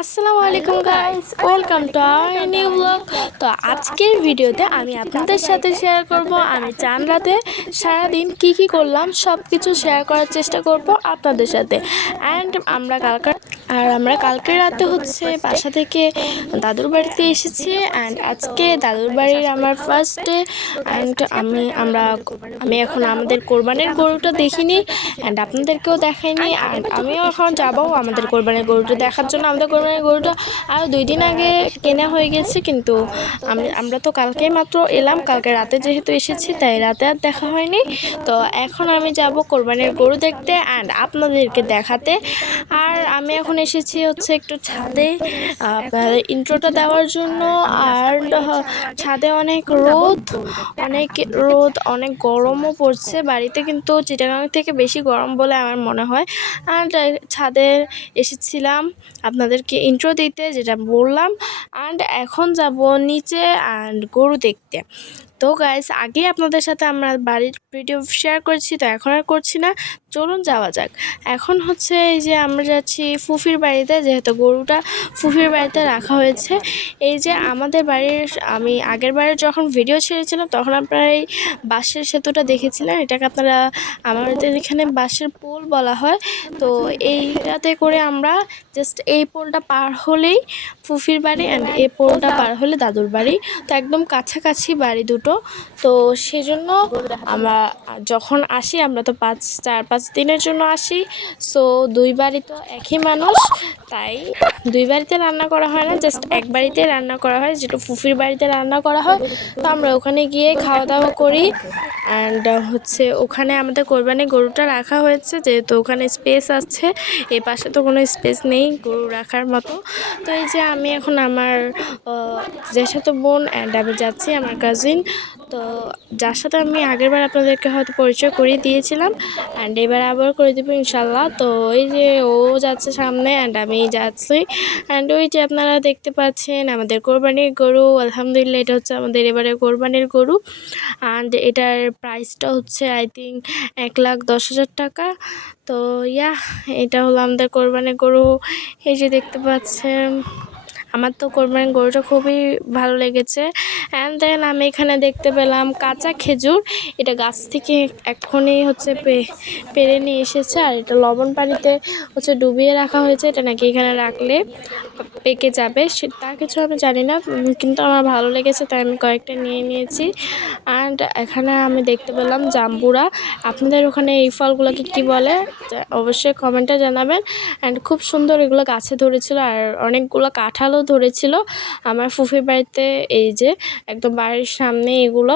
আসসালামু আলাইকুম guys, welcome to our new blog. তো আজকের ভিডিওতে আমি আপনাদের সাথে শেয়ার করব আমি চাঁদ রাতে সারাদিন কি করলাম সব কিছু শেয়ার করার চেষ্টা করব আপনাদের সাথে। আমরা কালকে রাতে হচ্ছে বাসা থেকে দাদুর বাড়িতে এসেছি অ্যান্ড আজকে দাদুর বাড়ির আমার ফার্স্ট ডে অ্যান্ড আমি এখন আমাদের কোরবানির গরুটা দেখিনি অ্যান্ড আপনাদেরকেও দেখাইনি অ্যান্ড আমিও এখন যাবো আমাদের কোরবানির গরুটা দেখার জন্য। আমাদের কোরবানির গরুটা আরও 2 দিন আগে কেনা হয়ে গেছে, কিন্তু আমরা তো কালকেই মাত্র এলাম, কালকে রাতে যেহেতু এসেছি তাই রাতে আর দেখা হয়নি। তো এখন আমি যাব কোরবানির গরু দেখতে অ্যান্ড আপনাদেরকে দেখাতে। আর আমি এখন এসেছি হচ্ছে একটু ছাদে আপনাদের ইন্ট্রোটা দেওয়ার জন্য। আর ছাদে অনেক রোদ অনেক গরমও পড়ছে বাড়িতে, কিন্তু চিটাগাং থেকে বেশি গরম বলে আমার মনে হয়। আর ছাদে এসেছিলাম আপনাদেরকে ইন্ট্রো দিতে, যেটা বললাম। অ্যান্ড এখন যাব নিচে অ্যান্ড গরু দেখতে। তো গাইস, আগে আপনাদের সাথে আমরা বাড়ির ভিডিও শেয়ার করেছি, তো এখন আর করছি না। চলুন যাওয়া যাক। এখন হচ্ছে এই যে আমরা যাচ্ছি ফুফির বাড়িতে, যেহেতু গরুটা ফুফির বাড়িতে রাখা হয়েছে। এই যে আমাদের বাড়ির, আমি আগের বারে যখন ভিডিও ছেড়েছিলাম তখন আপনারা এই বাঁশের সেতুটা দেখেছিলেন। এটাকে আপনারা আমাদের এখানে বাঁশের পোল বলা হয়। তো এইটাতে করে আমরা জাস্ট এই পোলটা পার হলেই ফুফির বাড়ি অ্যান্ড এই পোলটা পার হলে দাদুর বাড়ি, তো একদম কাছাকাছি বাড়ি দুটো। তো সেজন্য আমরা যখন আসি, আমরা তো 4-5 দিনের জন্য আসি। সো দুই বাড়ি তো একই মানুষ, তাই দুই বাড়িতে রান্না করা হয় না, জাস্ট এক বাড়িতে রান্না করা হয়, যেটা ফুফির বাড়িতে রান্না করা হয়। তো আমরা ওখানে গিয়ে খাওয়া দাওয়া করি অ্যান্ড হচ্ছে ওখানে আমাদের কোরবানির গরুটা রাখা হয়েছে, যেহেতু ওখানে স্পেস আছে। এ পাশে তো কোনো স্পেস নেই গরু রাখার মতো। তো এই যে আমি এখন আমার জ্যাঠাতো বোন অ্যান্ড আমি যাচ্ছি আমার কাজিন, তো যার সাথে আমি আগেরবার আপনাদেরকে হয়তো পরিচয় করিয়ে দিয়েছিলাম অ্যান্ড এবার আবার করে দেবো ইনশাল্লাহ। তো এই যে ও যাচ্ছে সামনে অ্যান্ড আমি যাচ্ছি অ্যান্ড ওই যে আপনারা দেখতে পাচ্ছেন আমাদের কোরবানির গরু। আলহামদুলিল্লাহ, এটা হচ্ছে আমাদের এবারে কোরবানির গরু অ্যান্ড এটার প্রাইসটা হচ্ছে আই থিঙ্ক 1,10,000 টাকা। তো এটা হলো আমাদের কোরবানির গরু। এই যে দেখতে পাচ্ছেন, আমার তো কোরবানির গরুটা খুবই ভালো লেগেছে। অ্যান্ড দেন আমি এখানে দেখতে পেলাম কাঁচা খেজুর। এটা গাছ থেকে এক্ষুনি হচ্ছে পেরে নিয়ে এসেছে, আর এটা লবণ পানিতে হচ্ছে ডুবিয়ে রাখা হয়েছে। এটা নাকি এখানে রাখলে পেকে যাবে, তা কিছু আমি জানি না, কিন্তু আমার ভালো লেগেছে তাই আমি কয়েকটা নিয়ে নিয়েছি। অ্যান্ড এখানে আমি দেখতে পেলাম জাম্বুরা। আপনাদের ওখানে এই ফলগুলোকে কী বলে অবশ্যই কমেন্টে জানাবেন। অ্যান্ড খুব সুন্দর এগুলো গাছে ধরেছিল, আর অনেকগুলো কাঁঠালও ধরেছিল আমার ফুফির বাড়িতে, এই যে একদম বাড়ির সামনে এগুলো।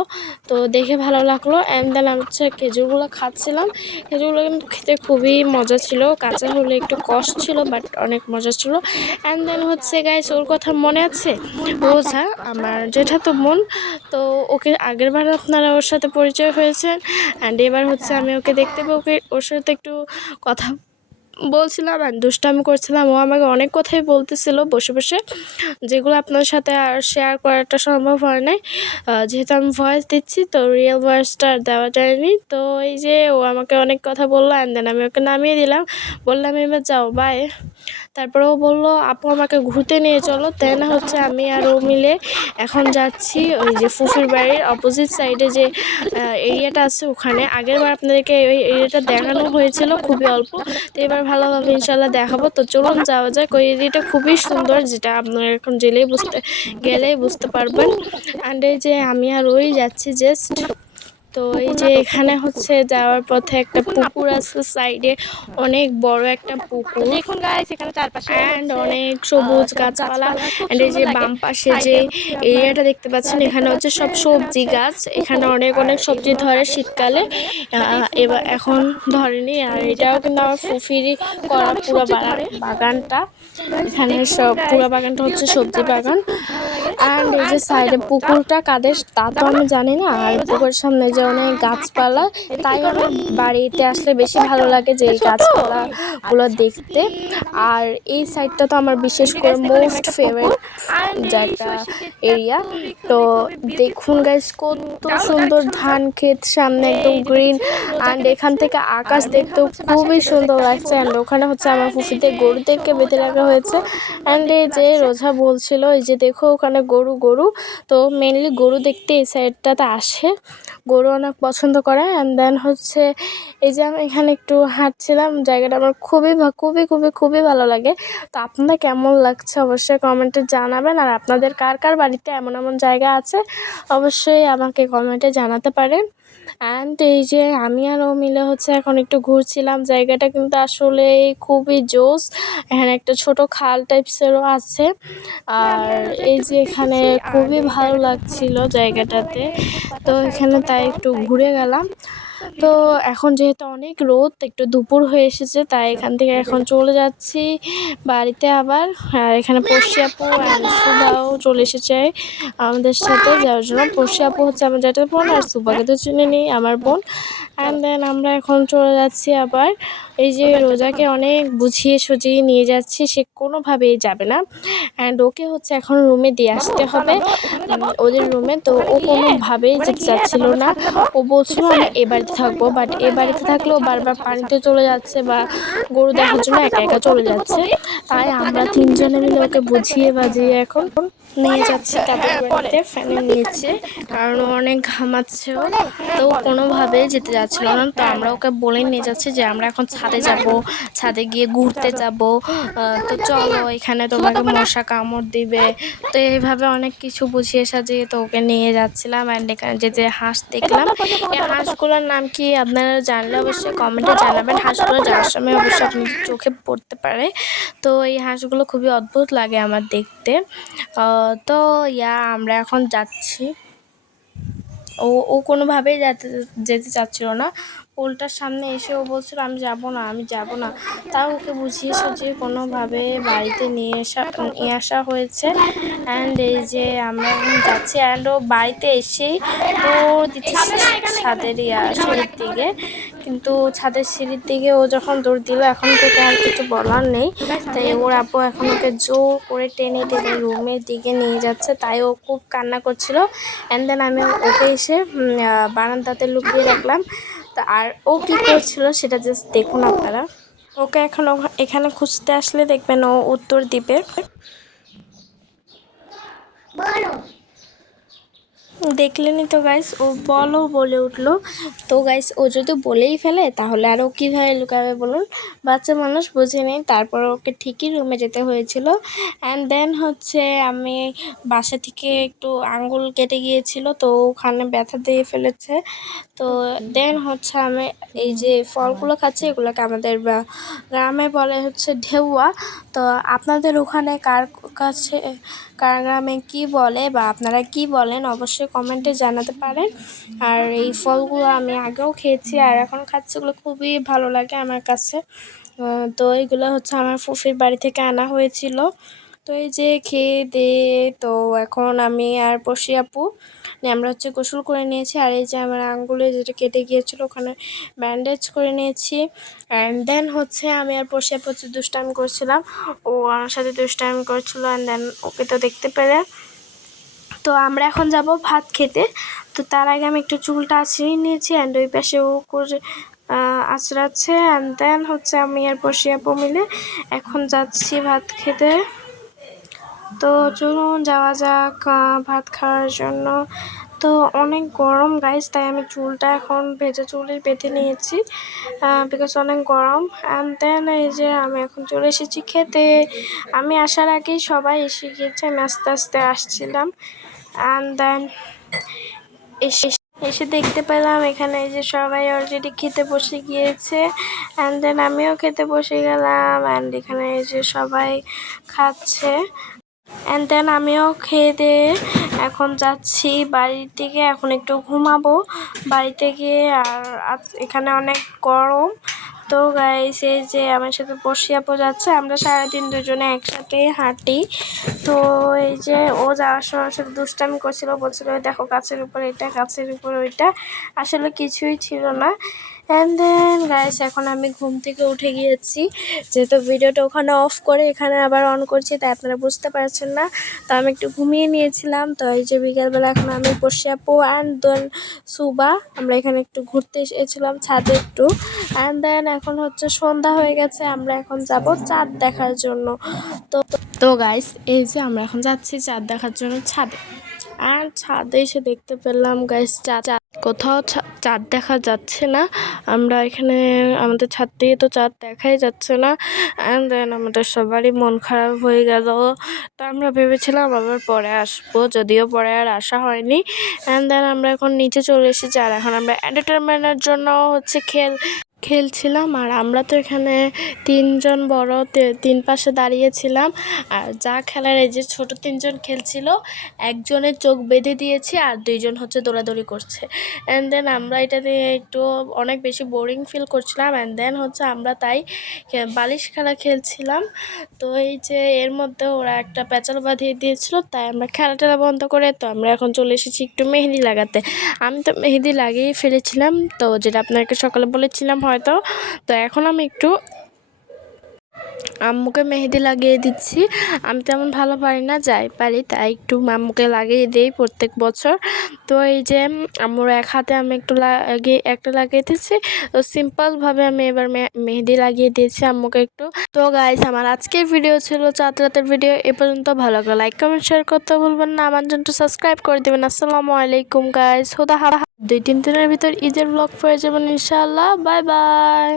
তো দেখে ভালো লাগলো। অ্যান্ড দেন আমি হচ্ছে খেজুরগুলো খাচ্ছিলাম। খেজুরগুলো কিন্তু খেতে খুবই মজা ছিল, কাঁচা হলে একটু কষ্ট ছিল বাট অনেক মজা ছিল। অ্যান্ড দেন হচ্ছে গাইস, ওর কথা মনে আছে? রোজা আমার জ্যাঠাতো বোন। তো ওকে আগেরবার আপনারা ওর সাথে পরিচয় হয়েছেন অ্যান্ড এবার হচ্ছে আমি ওকে দেখতে পেয়ে ওর সাথে একটু কথা বলছিলাম আর দুষ্টামি করছিলাম। ও আমাকে অনেক কথাই বলতেছিল বসে বসে, যেগুলো আপনার সাথে আর শেয়ার করাটা সম্ভব হয় নাই, যেহেতু আমি ভয়েস দিচ্ছি, তো রিয়েল ভয়েসটা আর দেওয়া যায়নি। তো এই যে ও আমাকে অনেক কথা বললো অ্যান্ড দেন আমি ওকে নামিয়ে দিলাম, বললাম এবার যাও বাই। তারপরে ও বললো আপু আমাকে ঘুরতে নিয়ে চলো। তাই না হচ্ছে আমি আর ও মিলে এখন যাচ্ছি ওই যে ফুফির বাড়ির অপোজিট সাইডে যে এরিয়াটা আছে ওখানে। আগেরবার আপনাদেরকে ওই এরিয়াটা দেখানো হয়েছিল খুবই অল্প, তো এবার ভালোভাবে ইনশাল্লাহ দেখাবো। তো চলুন যাওয়া যাক। ওই এরিয়াটা খুবই সুন্দর, যেটা আপনারা এখন গেলেই বুঝতে পারবেন। অ্যান্ড এই যে আমি আর ওই যাচ্ছি জাস্ট। তো এই যে এখানে হচ্ছে যাওয়ার পথে একটা পুকুর আছে সাইডে, অনেক বড় একটা পুকুর। দেখুন গাইস, এখানে চারপাশে অ্যান্ড অনেক সবুজ গাছপালা। অ্যান্ড এই যে বাম পাশে যে এরিয়াটা দেখতে পাচ্ছেন, এখানে হচ্ছে সব সবজি গাছ। এখানে অনেক সবজি ধরে শীতকালে, এবার এখন ধরেনি। আর এটাও কিন্তু আমার ফুফিরই করা পুরো বাগানটা। এখানে সব পুরো বাগানটা হচ্ছে সবজি বাগান। অ্যান্ড এই যে সাইডে পুকুরটা কাদের তা তো আমি জানি না। আর পুকুরের সামনে যে অনেক গাছপালা, তাই আমার বাড়িতে আসলে বেশি ভালো লাগে যে এই গাছপালাগুলো দেখতে। আর এই সাইডটা তো আমার বিশেষ করে মোস্ট ফেভারিট একটা এরিয়া। তো দেখুন গাইস, কত সুন্দর ধান ক্ষেত, সামনে একদম গ্রিন, অ্যান্ড এখান থেকে আকাশ দেখতেও খুবই সুন্দর লাগছে। অ্যান্ড ওখানে হচ্ছে আমার ফুফিতে গরুদেরকে বেঁধে রাখা হয়েছে। অ্যান্ড এই যে রোজা বলছিল, এই যে দেখো ওখানে গরু, তো মেনলি গরু দেখতে এই সাইডটাতে আসে, গরু অনেক পছন্দ করে। অ্যান্ড দেন হচ্ছে এই যে আমি এখানে একটু হাঁটছিলাম, জায়গাটা আমার খুবই খুবই খুবই খুবই ভালো লাগে। তো আপনাদের কেমন লাগছে অবশ্যই কমেন্টে জানাবেন, আর আপনাদের কার কার বাড়িতে এমন এমন জায়গা আছে অবশ্যই আমাকে কমেন্টে জানাতে পারেন। অ্যান্ড এই যে আমি আর ও মিলে হচ্ছে এখন একটু ঘুরছিলাম, জায়গাটা কিন্তু আসলে খুবই জোস। এখানে একটা ছোট খাল টাইপসেরও আছে, আর এই যে এখানে খুবই ভালো লাগছিল জায়গাটাতে। তো এখানে তাই একটু ঘুরে গেলাম। তো এখন যেহেতু অনেক রোদ, একটু দুপুর হয়ে এসেছে, তাই এখান থেকে এখন চলে যাচ্ছি বাড়িতে আবার। আর এখানে পড়শি আপু অ্যান্ড সুবাও চলে এসেছে আমাদের সাথে, যার জন্য পড়শি আপু হচ্ছে আমার জ্যাঠার বোন, আর সুবাকে তো চিনে নিই, আমার বোন। অ্যান্ড দেন আমরা এখন চলে যাচ্ছি আবার। এই যে রোজাকে অনেক বুঝিয়ে সুঝিয়ে নিয়ে যাচ্ছি, সে কোনোভাবেই যাবে না। অ্যান্ড ওকে হচ্ছে এখন রুমে দিয়ে আসতে হবে, ওদের রুমে। তো ও কোনোভাবেই যেতে চাচ্ছিল না, ও বলছিল আমি এ বাড়িতে থাকবো, বাট এ বাড়িতে থাকলেও বারবার পানিতে চলে যাচ্ছে বা গরু দেখার জন্য একা একা চলে যাচ্ছে। তাই আমরা তিনজনে মিলে ওকে বুঝিয়ে বাজিয়ে এখন নিয়ে যাচ্ছি তাদের বাড়িতে ফ্যানের নিচে, কারণ ও অনেক ঘামাচ্ছেও। তো কোনোভাবেই যেতে যাচ্ছিল না, তো আমরা ওকে বলে নিয়ে যাচ্ছি যে আমরা এখন ছাদে যাব, ছাদে গিয়ে ঘুরতে যাব, তো চলো এখানে তোমাকে মশা কামড় দিবে। তো এইভাবে অনেক কিছু বুঝিয়ে সাজিয়ে তো ওকে নিয়ে যাচ্ছিলাম। অ্যান্ড এখানে যে হাঁস দেখলাম, এই হাঁসগুলোর নাম কি আপনারা জানলে অবশ্যই কমেন্টে জানাবেন। হাঁসগুলো যাওয়ার সময় অবশ্যই আপনাদের চোখে পড়তে পারে। তো এই হাঁসগুলো খুবই অদ্ভুত লাগে আমার দেখতে। তো আমরা এখন যাচ্ছি। ও ও কোনোভাবেই যেতে চাচ্ছিল না। পোলটার সামনে এসে ও বলছিল আমি যাব না, আমি যাব না। তাও ওকে বুঝিয়ে সুঝিয়ে কোনোভাবে বাড়িতে নিয়ে আসা হয়েছে। অ্যান্ড এই যে আমরা এখন যাচ্ছি, অ্যান্ড ও বাড়িতে এসেই দৌড় দিচ্ছে ছাদের সিঁড়ির দিকে। কিন্তু ছাদের সিঁড়ির দিকে ও যখন দৌড় দিল, এখন তোকে আর কিছু বলার নেই। তাই ওর আপু এখন ওকে জোর করে টেনে টেনে রুমের দিকে নিয়ে যাচ্ছে, তাই ও খুব কান্না করছিল। অ্যান্ড দেন আমি ওকে এসে বারান্দাতে লুকিয়ে রাখলাম। তা আর ও কী করছিল সেটা জাস্ট দেখুন আপনারা। ওকে এখন এখানে খুঁজতে আসলে দেখবেন ও উত্তর দিবে। দেখলেনই তো গাইস, ও বলো বলে উঠলো। তো গাইস ও যদি বলেই ফেলে তাহলে আর ও কীভাবে লুকাবে বলুন, বাচ্চা মানুষ বুঝে নেই। তারপর ওকে ঠিকই রুমে যেতে হয়েছিল। অ্যান্ড দেন হচ্ছে আমি বাসা থেকে একটু আঙ্গুল কেটে গিয়েছিল, তো ওখানে ব্যথা দিয়ে ফেলেছে। তো দেন হচ্ছে আমি এই যে ফলগুলো খাচ্ছি, এগুলোকে আমাদের গ্রামে বলে হচ্ছে ঢেউয়া। তো আপনাদের ওখানে কার গ্রামে কী বলে বা আপনারা কি বলেন অবশ্যই কমেন্টে জানাতে পারেন। আর এই ফলগুলো আমি আগেও খেয়েছি আর এখন খাচ্ছি, এগুলো খুবই ভালো লাগে আমার কাছে। তো এইগুলো হচ্ছে আমার ফুফির বাড়ি থেকে আনা হয়েছিল। তো এই যে খেয়ে দিয়ে তো এখন আমি আর পড়শি আপু আমরা হচ্ছে গোসল করে নিয়েছি। আর এই যে আমার আঙ্গুলে যেটা কেটে গিয়েছিলো ওখানে ব্যান্ডেজ করে নিয়েছি। অ্যান্ড দেন হচ্ছে আমি আর পড়শি আপু হচ্ছে দুষ্টামি করছিলাম, ও আমার সাথে দুষ্টামি করছিলো। অ্যান্ড দেন ওকে তো দেখতে পেলে। তো আমরা এখন যাব ভাত খেতে। তো তার আগে আমি একটু চুলটা আঁচড়িয়ে নিয়েছি, অ্যান্ড ওই পাশে ও করে আঁচড়াচ্ছে। অ্যান্ড দেন হচ্ছে আমি আর পড়শি আপু মিলে এখন যাচ্ছি ভাত খেতে। তো চলুন যাওয়া যাক ভাত খাওয়ার জন্য। তো অনেক গরম গাইস, তাই আমি চুলটা এখন ভেজা চুলই বেঁধে নিয়েছি, বিকজ অনেক গরম। অ্যান্ড দেন এই যে আমি এখন চলে এসেছি খেতে। আমি আসার আগেই সবাই এসে গিয়েছে, আমি আস্তে আস্তে আসছিলাম। অ্যান্ড দেন এসে দেখতে পেলাম এখানে এই যে সবাই অলরেডি খেতে বসে গিয়েছে। অ্যান্ড দেন আমিও খেতে বসে গেলাম। অ্যান্ড এখানে এই যে সবাই খাচ্ছে। অ্যান্ড দেন আমিও খেয়ে দিয়ে এখন যাচ্ছি বাড়ির দিকে, এখন একটু ঘুমাবো বাড়িতে গিয়ে। আর এখানে অনেক গরম, তো গাইস এই যে আমার সাথে পড়শি আপু যাচ্ছে, আমরা সারাদিন দুজনে একসাথে হাঁটি। তো এই যে ও যাওয়ার সময় সাথে দুষ্টামি করছিল, বলছিল দেখো গাছের উপর এটা, গাছের উপর ওইটা, আসলে কিছুই ছিল না। অ্যান্ড দেন গাইস এখন আমি ঘুম থেকে উঠে গিয়েছি, যেহেতু ভিডিওটা ওখানে অফ করে এখানে আবার অন করছি তাই আপনারা বুঝতে পারছেন না। তো আমি একটু ঘুমিয়ে নিয়েছিলাম। তো এই যে বিকেলবেলা এখন আমি পড়শি আপু অ্যান্ড দেন সুবা আমরা এখানে একটু ঘুরতে এসেছিলাম ছাদে একটু। অ্যান্ড দেন এখন হচ্ছে সন্ধ্যা হয়ে গেছে, আমরা এখন যাব চাঁদ দেখার জন্য। তো তো গাইস এই যে আমরা এখন যাচ্ছি চাঁদ দেখার জন্য ছাদে। আর ছাদে এসে দেখতে পেলাম গাইস চাঁদ, কোথাও চাঁদ দেখা যাচ্ছে না। আমরা এখানে আমাদের ছাদ থেকে তো চাঁদ দেখাই যাচ্ছে না। অ্যান্ড দেন আমাদের সবারই মন খারাপ হয়ে গেল। তো আমরা ভেবেছিলাম আবার পরে আসবো, যদিও পরে আর আসা হয়নি। অ্যান্ড দেন আমরা এখন নিচে চলে এসেছি, আর এখন আমরা এন্টারটেনমেন্টের জন্য হচ্ছে খেলছিলাম। আর আমরা তো এখানে তিনজন বড় তিন পাশে দাঁড়িয়েছিলাম, আর যা খেলার এই যে ছোট তিনজন খেলছিল, একজনের চোখ বেঁধে দিয়েছে আর দুইজন হচ্ছে দৌড়াদৌড়ি করছে। অ্যান্ড দেন আমরা এটা দিয়ে একটু অনেক বেশি বোরিং ফিল করছিলাম। অ্যান্ড দেন হচ্ছে আমরা তাই বালিশ খেলা খেলছিলাম। তো এই যে এর মধ্যে ওরা একটা প্যাচাল বাঁধিয়ে দিয়েছিল, তাই আমরা খেলা টেলা বন্ধ করে তো আমরা এখন চলে এসেছি একটু মেহেদি লাগাতে। আমি তো মেহেদি লাগিয়ে ফেলেছিলাম, তো যেটা আপনাকে সকালে বলেছিলাম হয়তো। তো এখন আমি একটু আম্মুকে মেহেদি লাগিয়ে দিচ্ছি। আমি তেমন ভালো পারি না, যাই পারি তাই একটু আম্মুকে লাগিয়ে দিই প্রত্যেক বছর। তো এই যে আম্মুর এক হাতে আমি একটু লাগিয়ে দিচ্ছি। তো সিম্পলভাবে আমি এবার মেহেদি লাগিয়ে দিয়েছি আম্মুকে একটু। তো গাইস আমার আজকের ভিডিও ছিল চাঁদ রাতের ভিডিও এ পর্যন্ত। ভালো লাগলে লাইক কমেন্ট শেয়ার করতে ভুলবেন না, আমার জন্য সাবস্ক্রাইব করে দেবেন। আসসালামু আলাইকুম গাইস, 2-3 দিনের ভিতর ঈদের ব্লগ পেয়ে যাবেন ইনশাআল্লাহ। Bye bye.